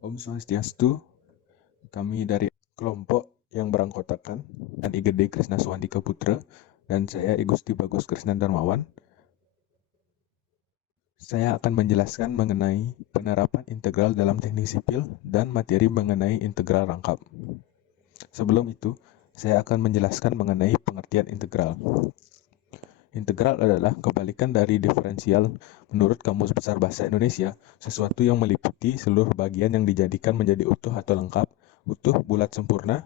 Om Swastiastu, kami dari kelompok yang beranggotakan dan IGD Krisna Suhandika Putra dan saya Igusti Bagus Krisna Darmawan. Saya akan menjelaskan mengenai penerapan integral dalam teknik sipil dan materi mengenai integral rangkap. Sebelum itu, saya akan menjelaskan mengenai pengertian integral. Integral adalah kebalikan dari diferensial menurut Kamus Besar Bahasa Indonesia, sesuatu yang meliputi seluruh bagian yang dijadikan menjadi utuh atau lengkap, utuh, bulat, sempurna.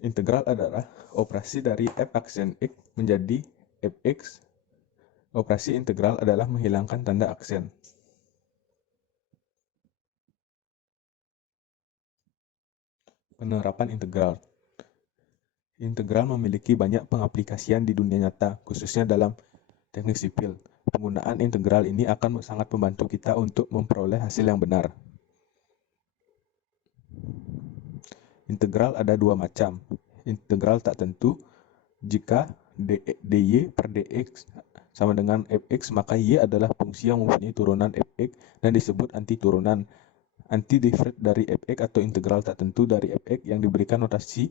Integral adalah operasi dari f aksen x menjadi fx. Operasi integral adalah menghilangkan tanda aksen. Penerapan integral. Integral memiliki banyak pengaplikasian di dunia nyata, khususnya dalam teknik sipil. Penggunaan integral ini akan sangat membantu kita untuk memperoleh hasil yang benar. Integral ada dua macam. Integral tak tentu. Jika dy per dx sama dengan fx, maka y adalah fungsi yang mempunyai turunan fx dan disebut antiturunan, antidifferent dari fx atau integral tak tentu dari fx yang diberikan notasi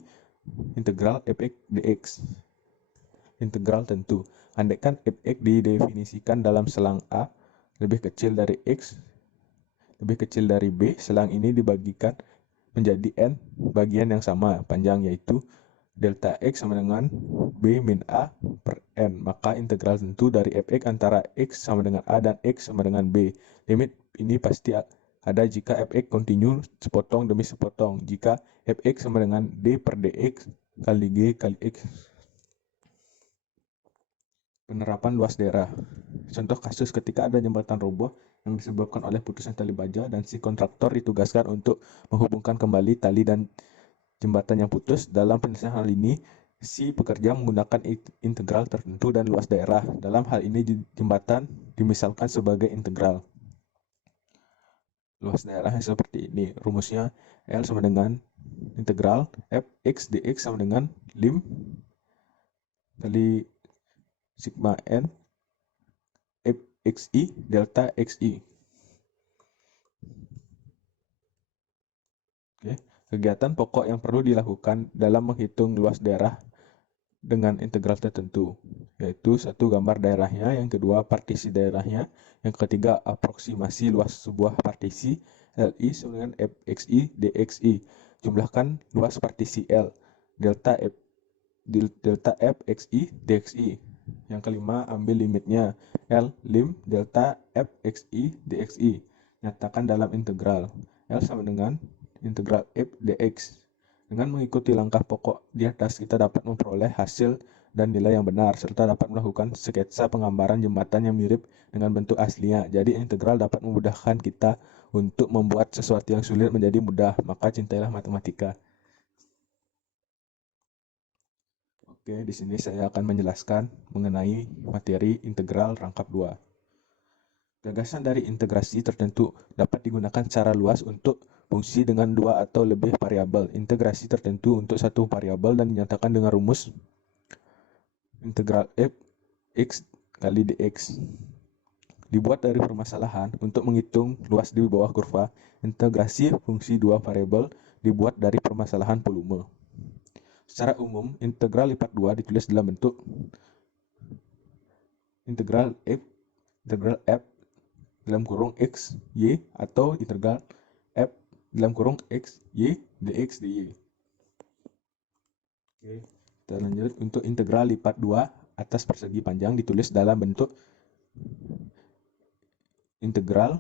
integral fx dx. Integral tentu. Andaikan fx didefinisikan dalam selang a lebih kecil dari x lebih kecil dari b, selang ini dibagikan menjadi n bagian yang sama panjang, yaitu delta x sama dengan b min a per n. Maka integral tentu dari fx antara x sama dengan a dan x sama dengan b. Limit ini pasti ada jika fx kontinu sepotong demi sepotong. Jika fx sama dengan d per dx kali g kali x. Penerapan luas daerah. Contoh kasus ketika ada jembatan roboh yang disebabkan oleh putusnya tali baja dan si kontraktor ditugaskan untuk menghubungkan kembali tali dan jembatan yang putus. Dalam penyelesaian hal ini, si pekerja menggunakan integral tertentu dan luas daerah. Dalam hal ini jembatan dimisalkan sebagai integral. Luas daerahnya seperti ini. Rumusnya L sama dengan integral fx dx sama dengan lim kali sigma n fxi delta xi. Oke. Kegiatan pokok yang perlu dilakukan dalam menghitung luas daerah dengan integral tertentu, yaitu satu, gambar daerahnya, yang kedua, partisi daerahnya, yang ketiga, aproksimasi luas sebuah partisi, Li sama dengan fxi dxi. Jumlahkan luas partisi L, delta fxi dxi. Yang kelima, ambil limitnya L lim delta fxi dxi. Nyatakan dalam integral. L sama dengan integral f dx. Dengan mengikuti langkah pokok di atas, kita dapat memperoleh hasil dan nilai yang benar, serta dapat melakukan sketsa penggambaran jembatan yang mirip dengan bentuk aslinya. Jadi integral dapat memudahkan kita untuk membuat sesuatu yang sulit menjadi mudah. Maka cintailah matematika. Oke, di sini saya akan menjelaskan mengenai materi integral rangkap 2. Gagasan dari integrasi tertentu dapat digunakan secara luas untuk fungsi dengan dua atau lebih variabel. Integrasi tertentu untuk satu variabel dan dinyatakan dengan rumus integral f x kali dx. Dibuat dari permasalahan untuk menghitung luas di bawah kurva. Integrasi fungsi dua variabel dibuat dari permasalahan volume. Secara umum, integral lipat 2 ditulis dalam bentuk integral f dalam kurung x y atau integral f dalam kurung x y dx dy. Oke, kita lanjut. Untuk integral lipat 2 atas persegi panjang ditulis dalam bentuk integral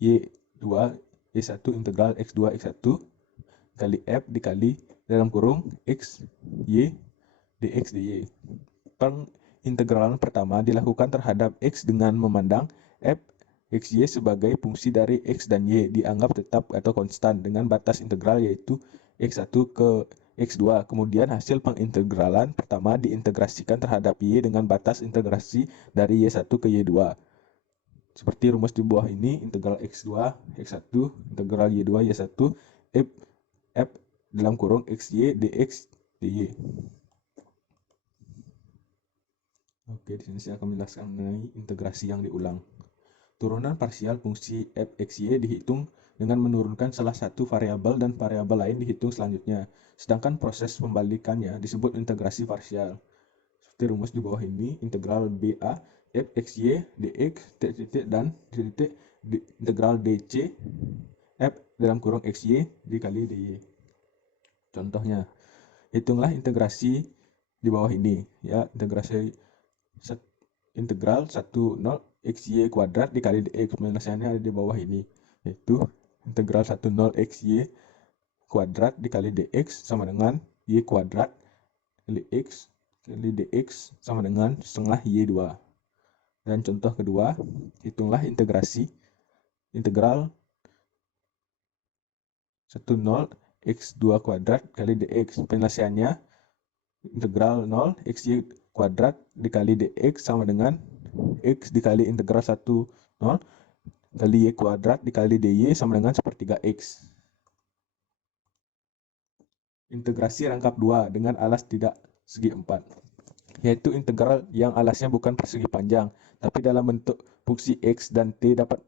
y2 y1 integral x2 x1 kali f dikali dalam kurung x y dx dy. Pengintegralan pertama dilakukan terhadap x dengan memandang f xy sebagai fungsi dari x dan y dianggap tetap atau konstan dengan batas integral yaitu x1 ke x2. Kemudian hasil pengintegralan pertama diintegrasikan terhadap y dengan batas integrasi dari y1 ke y2. Seperti rumus di bawah ini, integral x2 x1 integral y2 y1 f dalam kurung xy dx dy. Oke, di sini saya akan menjelaskan mengenai integrasi yang diulang. Turunan parsial fungsi f(x, y) dihitung dengan menurunkan salah satu variabel dan variabel lain dihitung selanjutnya. Sedangkan proses pembalikannya disebut integrasi parsial. Seperti rumus di bawah ini, integral BA f(x, y) dx dan integral dc f dalam kurung xy dikali dy. Contohnya, hitunglah integrasi di bawah ini, ya, integrasi integral 10 xy kuadrat dikali dx. Penyelesaiannya ada di bawah ini, yaitu integral 10 xy kuadrat dikali dx sama dengan y kuadrat kali x kali dx sama dengan setengah y2. Dan contoh kedua, hitunglah integrasi integral 10 x2 kuadrat kali dx. Penyelesaiannya integral 0 xy kuadrat dikali dx sama dengan x dikali integral 10 kali y kuadrat dikali dy sama dengan sepertiga x. Integrasi rangkap 2 dengan alas tidak segi 4, yaitu integral yang alasnya bukan persegi panjang, tapi dalam bentuk fungsi x dan t dapat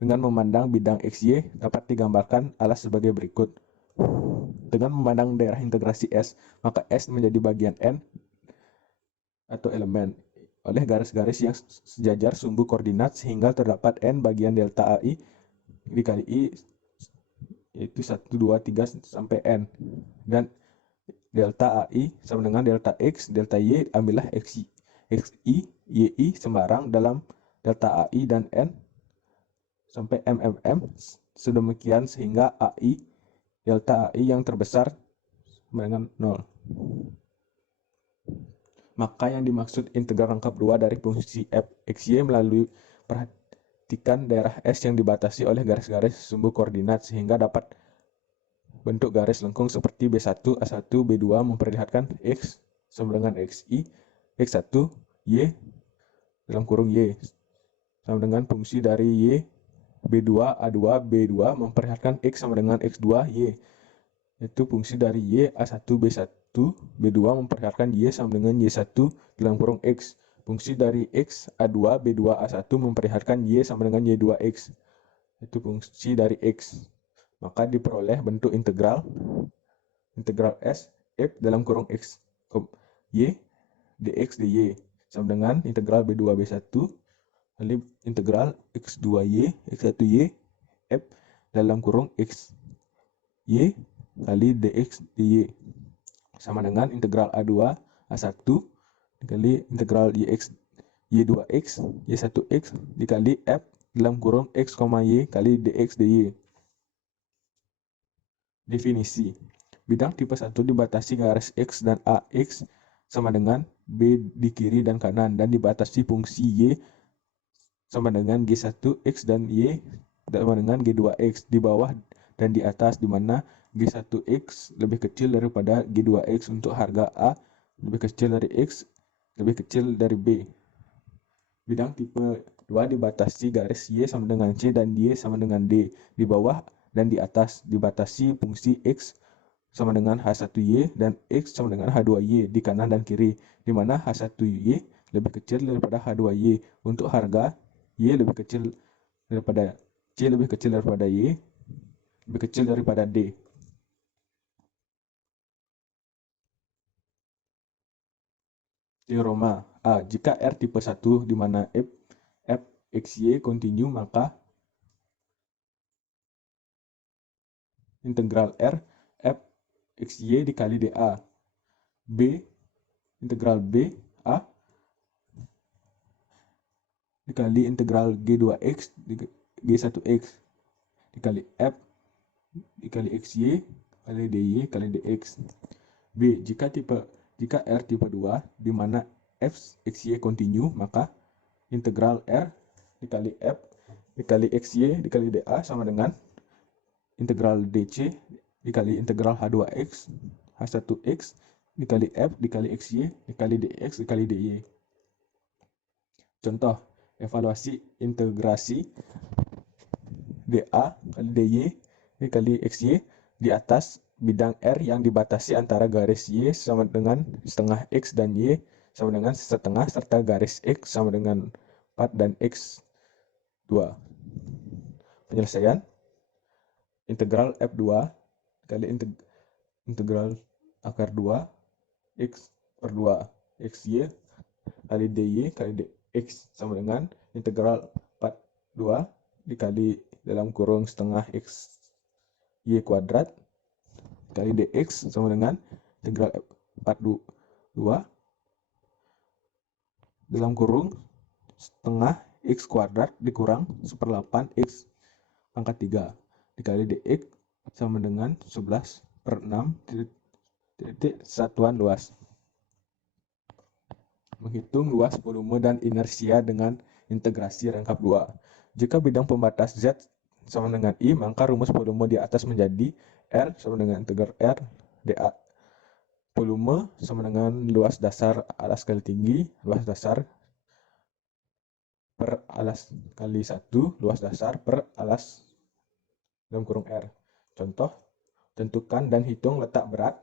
dengan memandang bidang xy dapat digambarkan alas sebagai berikut. Dengan memandang daerah integrasi S, maka S menjadi bagian N atau elemen oleh garis-garis yang sejajar sumbu koordinat sehingga terdapat N bagian delta AI dikali I, yaitu 1, 2, 3 sampai N. Dan delta AI sama dengan delta X, delta Y, ambillah XI, YI sembarang dalam delta AI dan N sampai MMM sedemikian sehingga AI delta AI yang terbesar sama dengan 0. Maka yang dimaksud integral rangkap 2 dari fungsi f(x, y) melalui perhatikan daerah S yang dibatasi oleh garis-garis sumbu koordinat sehingga dapat bentuk garis lengkung seperti B1, A1, B2 memperlihatkan X sama dengan XI, X1, Y dalam kurung Y sama dengan fungsi dari Y, B2, A2, B2 memperlihatkan X sama dengan X2, Y, yaitu fungsi dari Y, A1, B1, B2 memperlihatkan Y sama dengan Y1 dalam kurung X. Fungsi dari X, A2, B2, A1 memperlihatkan Y sama dengan Y2X, yaitu fungsi dari X. Maka diperoleh bentuk integral S, F dalam kurung X, Y, dx, dy sama dengan integral B2, B1 kali integral X2Y, X1Y, F dalam kurung X, Y kali dx, dy sama dengan integral A2, A1 dikali integral YX, Y2X, Y1X dikali F dalam kurung X, Y kali dx, dy. Definisi. Bidang tipe 1 dibatasi garis X dan AX sama dengan B di kiri dan kanan dan dibatasi fungsi Y sama dengan G1, X dan Y sama dengan G2X di bawah dan di atas, di mana G1X lebih kecil daripada G2X untuk harga A lebih kecil dari X lebih kecil dari B. Bidang tipe 2 dibatasi garis Y sama dengan C dan Y sama dengan D di bawah dan di atas, dibatasi fungsi X sama dengan H1Y dan X sama dengan H2Y di kanan dan kiri, di mana H1Y lebih kecil daripada H2Y untuk harga Y lebih kecil daripada C lebih kecil daripada Y lebih kecil daripada D. Teorema A. Jika R tipe 1 di mana f x, y kontinu, maka integral R f x, y dikali dA. B. Integral B A dikali integral G2X G1X dikali F dikali XY kali DY kali DX. B. Jika R tipe 2 di mana f XY kontinu, maka integral R dikali F dikali XY dikali DA sama dengan integral DC dikali integral H2X H1X dikali F dikali XY dikali DX dikali DY. Contoh, evaluasi integrasi dA kali dy dikali xy di atas bidang R yang dibatasi antara garis y sama dengan setengah x dan y sama dengan setengah serta garis x sama dengan 4 dan x 2. Penyelesaian integral F2 kali integral akar 2 X per 2 XY kali DY kali DX sama dengan integral 42 dikali dalam kurung setengah X Y kuadrat kali DX sama dengan integral 42 dalam kurung setengah X kuadrat dikurang 1/8 X pangkat 3 dikali DX sama dengan 11/6 titik satuan luas. Menghitung luas, volume, dan inersia dengan integrasi rangkap 2. Jika bidang pembatas Z sama dengan I, maka rumus volume di atas menjadi R sama dengan integral R dA. Volume sama dengan luas dasar alas kali tinggi, luas dasar per alas kali 1, luas dasar per alas dalam kurung R. Contoh, tentukan dan hitung letak berat,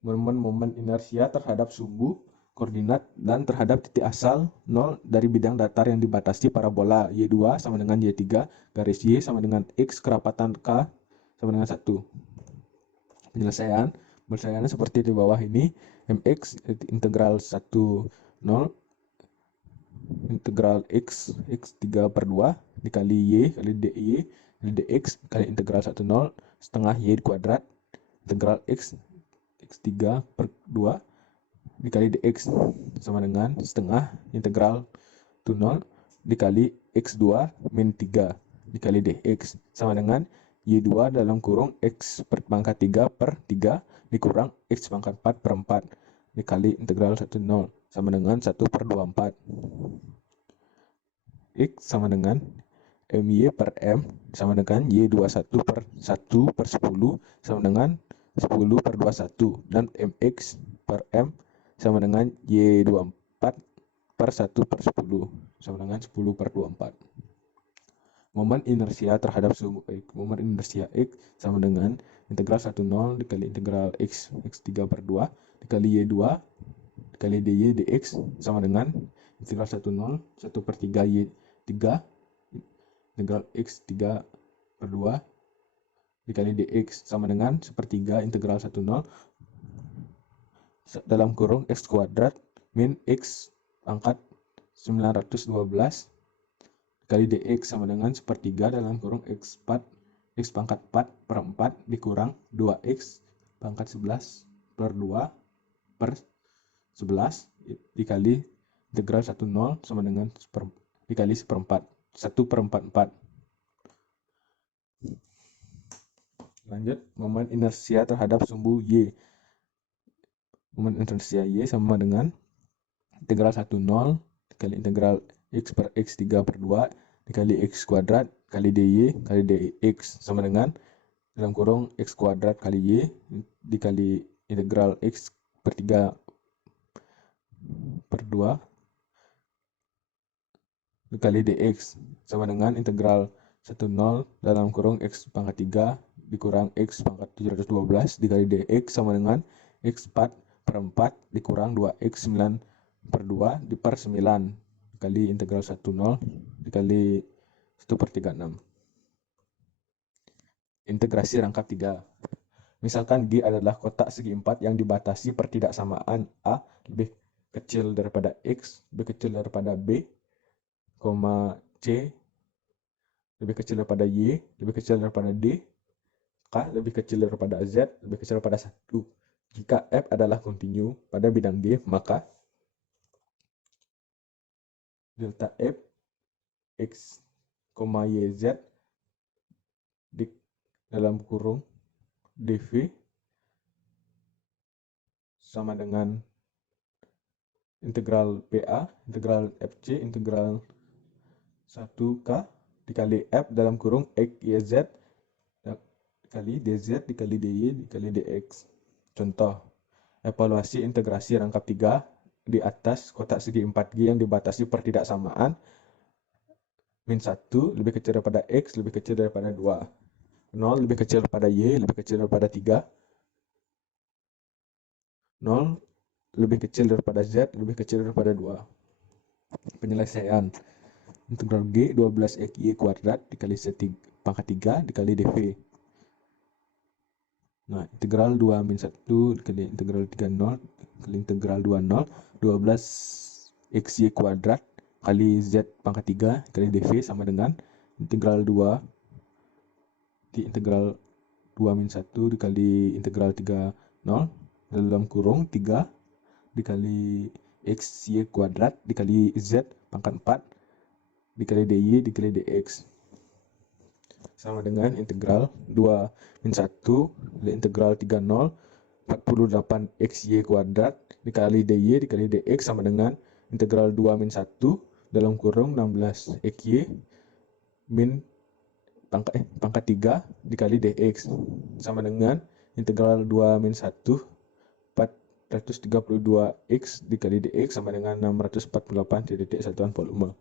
momen inersia terhadap sumbu, koordinat, dan terhadap titik asal 0 dari bidang datar yang dibatasi parabola Y2 sama dengan Y3 garis Y sama dengan X kerapatan K sama dengan 1. Penyelesaiannya seperti di bawah ini. Mx integral 1 0 integral X 3/2 dikali Y kali DY kali DX kali integral 1 0 setengah Y kuadrat integral X 3/2 dikali DX sama dengan setengah integral 0 dikali X2 min 3 dikali DX sama dengan Y2 dalam kurung X per pangkat 3 per 3 dikurang X pangkat 4 per 4 dikali integral 1 0 sama dengan 1/24. X sama dengan MY per M sama dengan Y21 per 1/10 sama dengan 10/21 dan MX per M sama dengan Y24 per 1/10 sama dengan 10/24. Momen inersia terhadap sumbu X. Momen inersia X sama dengan integral 1 0 dikali integral X 3/2 dikali Y2 dikali DY DX sama dengan integral 1 0 1/3 Y3 integral X 3/2 dikali DX sama dengan 1/3 integral 1 0 dalam kurung X kuadrat min X pangkat 912 dikali DX sama dengan 1/3 dalam kurung X4 X pangkat 4 per 4 dikurang 2X pangkat 11/2 per 11 dikali integral 1 0 sama dengan dikali 1/4. Lanjut, momen inersia terhadap sumbu Y. Momen inersia Y sama dengan integral 1 0 dikali integral X per X 3/2 dikali X kuadrat kali DY kali DX sama dengan dalam kurung X kuadrat kali Y dikali integral X per 3/2 dikali DX sama dengan integral 1 0 dalam kurung X pangkat 3 dikurang X pangkat 712 dikali DX sama dengan X4 per 4 dikurang 2X 9/2 per 9 dikali integral 1 0 dikali 1/36. Integrasi rangkap 3. Misalkan G adalah kotak segi 4 yang dibatasi pertidaksamaan A lebih kecil daripada X lebih kecil daripada B, C lebih kecil daripada Y lebih kecil daripada D, K lebih kecil daripada Z lebih kecil daripada 1. Jika F adalah kontinu pada bidang G, maka delta F X, Y, Z di dalam kurung dV sama dengan integral PA, integral FC, integral 1K dikali F dalam kurung X, Y, Z dikali DZ dikali DY dikali DX. Contoh, evaluasi integrasi rangkap 3 di atas kotak segi 4G yang dibatasi pertidaksamaan min 1 lebih kecil daripada X lebih kecil daripada 2, 0 lebih kecil daripada Y lebih kecil daripada 3, 0 lebih kecil daripada Z lebih kecil daripada 2. Penyelesaian. Integral G 12xy kuadrat dikali pangkat 3 dikali dv. Nah, integral 2 min 1 dikali integral 30 dikali integral 20 12xy kuadrat kali z pangkat 3 dikali dv sama dengan integral 2 di integral 2 min 1 dikali integral 30 dalam kurung 3 dikali xy kuadrat dikali z pangkat 4 dikali dy dikali dx sama dengan integral 2 min 1 dikali integral 30 48xy kuadrat dikali dy dikali dx sama dengan integral 2 min 1 dalam kurung 16xy min pangkat 3 dikali dx sama dengan integral 2 min 1 432x dikali dx sama dengan 648 titik satuan volume.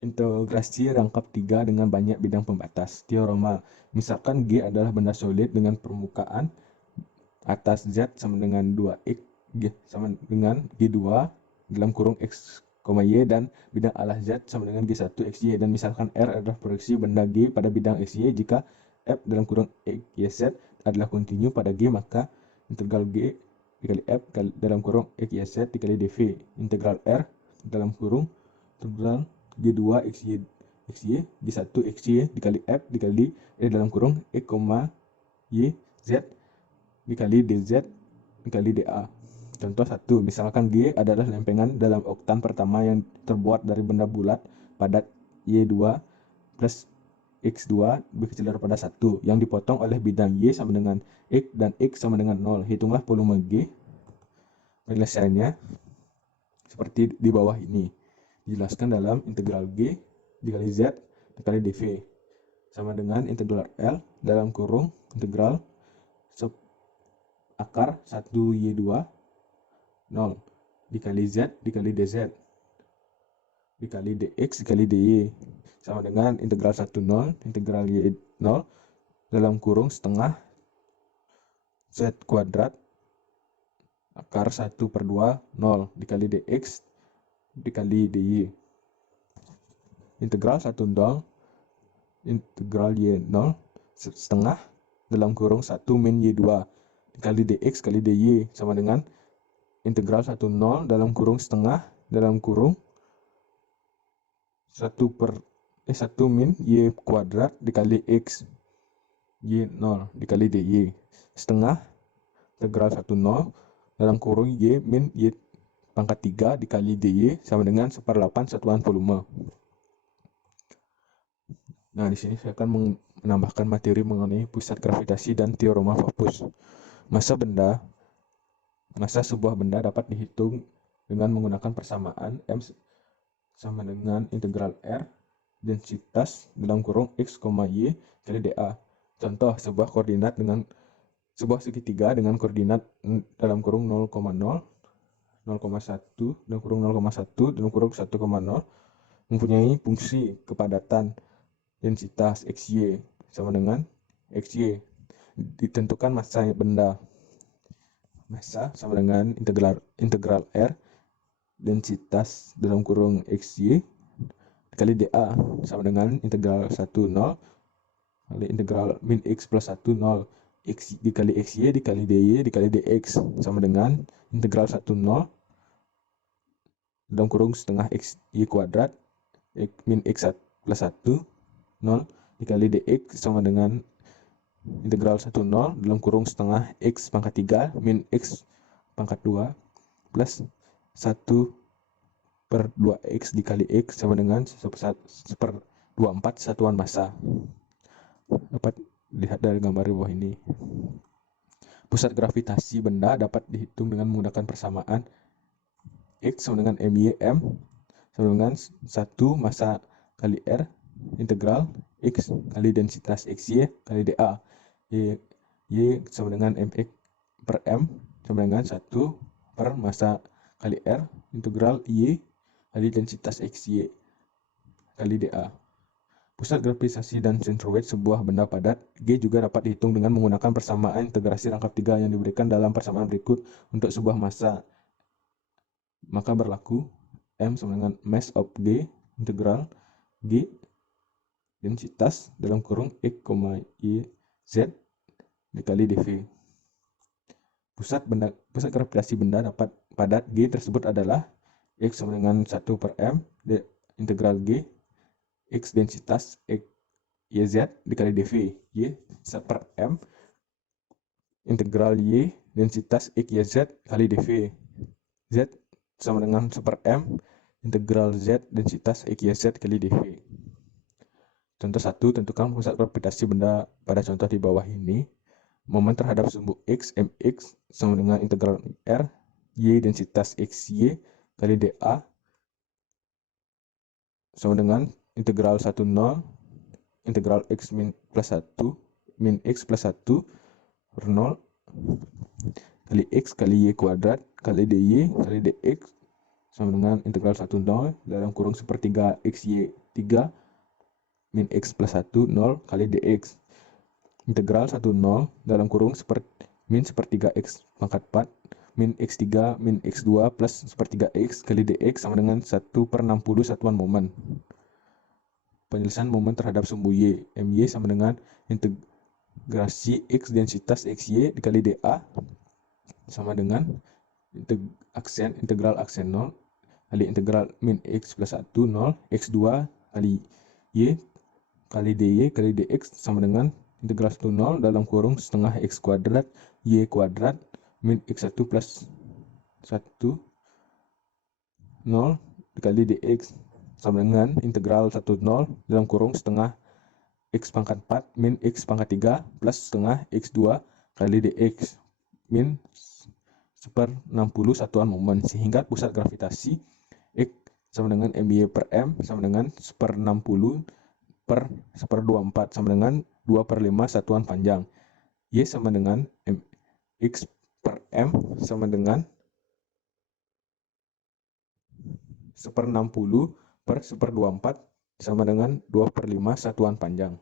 Integrasi rangkap 3 dengan banyak bidang pembatas. Teorema, misalkan G adalah benda solid dengan permukaan atas Z sama dengan 2x G sama dengan G2 dalam kurung x, y dan bidang alas Z sama dengan G1 xy, dan misalkan R adalah proyeksi benda G pada bidang xy. Jika F dalam kurung x, y, z adalah kontinu pada G, maka integral G dikali F dalam kurung x, y, z dikali dv. Integral R dalam kurung integral G2 xy G1 xy dikali F dikali dalam kurung x, y, z dikali dz dikali dA. Contoh 1, misalkan G adalah lempengan dalam oktan pertama yang terbuat dari benda bulat padat Y2 plus X2 lebih kecil daripada 1 yang dipotong oleh bidang Y sama dengan X dan X sama dengan 0. Hitunglah volume G. Penyelesaiannya seperti di bawah ini. Dijelaskan dalam integral G dikali Z dikali dV sama dengan integral L dalam kurung integral akar 1Y2 0 dikali Z dikali dz dikali dx dikali dy sama dengan integral 1 0 integral y 0 dalam kurung setengah Z kuadrat akar 1/2 0 dikali dx dikali dy. Integral 1 0 integral y 0 setengah dalam kurung 1 min y2 dikali dx kali dy sama dengan integral 1 0 dalam kurung setengah dalam kurung 1 min y kuadrat dikali x y 0 dikali dy setengah integral 1 0 dalam kurung y min y pangkat 3 dikali dy sama dengan 1/8 satuan volume. Nah, di sini saya akan menambahkan materi mengenai pusat gravitasi dan teorema Foppus. Massa sebuah benda dapat dihitung dengan menggunakan persamaan M sama dengan integral R densitas dalam kurung x, y kali dA. Contoh, sebuah segitiga dengan koordinat dalam kurung 0,0, 0,1 dalam kurung 0,1 dalam kurung 1,0 mempunyai fungsi kepadatan densitas xy sama dengan xy. Ditentukan massa benda. Massa sama dengan integral R densitas dalam kurung xy dikali dA sama dengan integral 1 0 kali integral min x plus 1 0 x dikali xy dikali dy dikali dx sama dengan integral 1 0 dalam kurung setengah x y kuadrat min x plus 1 0 dikali dx sama dengan integral 1 0 dalam kurung setengah x pangkat 3 min x pangkat 2 plus 1/2x dikali x sama dengan 1/24 satuan massa. Dapat dilihat dari gambar di bawah ini. Pusat gravitasi benda dapat dihitung dengan menggunakan persamaan x sama dengan my m sama dengan 1 massa kali r integral x kali densitas xy kali dA. Y sama dengan mx per m sama dengan 1 per massa kali r integral y kali densitas xy kali dA. Pusat gravitasi dan centroid sebuah benda padat G juga dapat dihitung dengan menggunakan persamaan integrasi rangkap 3 yang diberikan dalam persamaan berikut untuk sebuah massa. Maka berlaku M sama dengan mass of G integral G densitas dalam kurung X, Y, Z dikali dV. Pusat gravitasi benda dapat pada G tersebut adalah X sama dengan 1 per M integral G X densitas X YZ dikali dV. Y 1 per M integral Y densitas X YZ kali dV. Z sama dengan 1 per M integral Z densitas X YZ kali dV. Contoh 1, tentukan pusat gravitasi benda pada contoh di bawah ini. Momen terhadap sumbu X, Mx sama dengan integral R, Y densitas XY kali dA sama dengan integral 10 integral X min plus 1 min X plus 1 per 0 kali X kali Y kuadrat kali DY kali DX sama dengan integral 10 dalam kurung sepertiga XY 3 min X plus 1 0 kali DX. Integral 10 dalam kurung min sepertiga X pangkat 4 min X3 min X2 plus sepertiga X kali DX sama dengan 1 per 60 satuan momen. Penyelesaian momen terhadap sumbu Y. MY sama dengan integrasi X densitas XY dikali dA sama dengan integral aksen 0 kali integral min X plus 1 0 X2 kali Y kali DY kali DX sama dengan integral 10 dalam kurung setengah X kuadrat Y kuadrat min X1 plus 1 0 dikali DX sama dengan integral 10 dalam kurung setengah X pangkat 4 min X pangkat 3 plus setengah X2 kali DX min 1/60 satuan momen, sehingga pusat gravitasi X sama dengan MY per M sama dengan 1/60 per 1/24 sama dengan 2/5 satuan panjang. Y sama dengan X per M sama dengan 1/60 per 1/24 sama dengan 2/5 satuan panjang.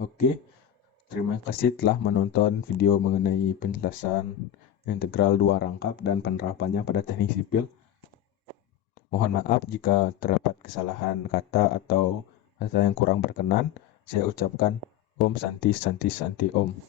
Oke, terima kasih telah menonton video mengenai penjelasan integral dua rangkap dan penerapannya pada teknik sipil. Mohon maaf jika terdapat kesalahan kata atau kata yang kurang berkenan. Saya ucapkan Om Santi Santi Santi Om.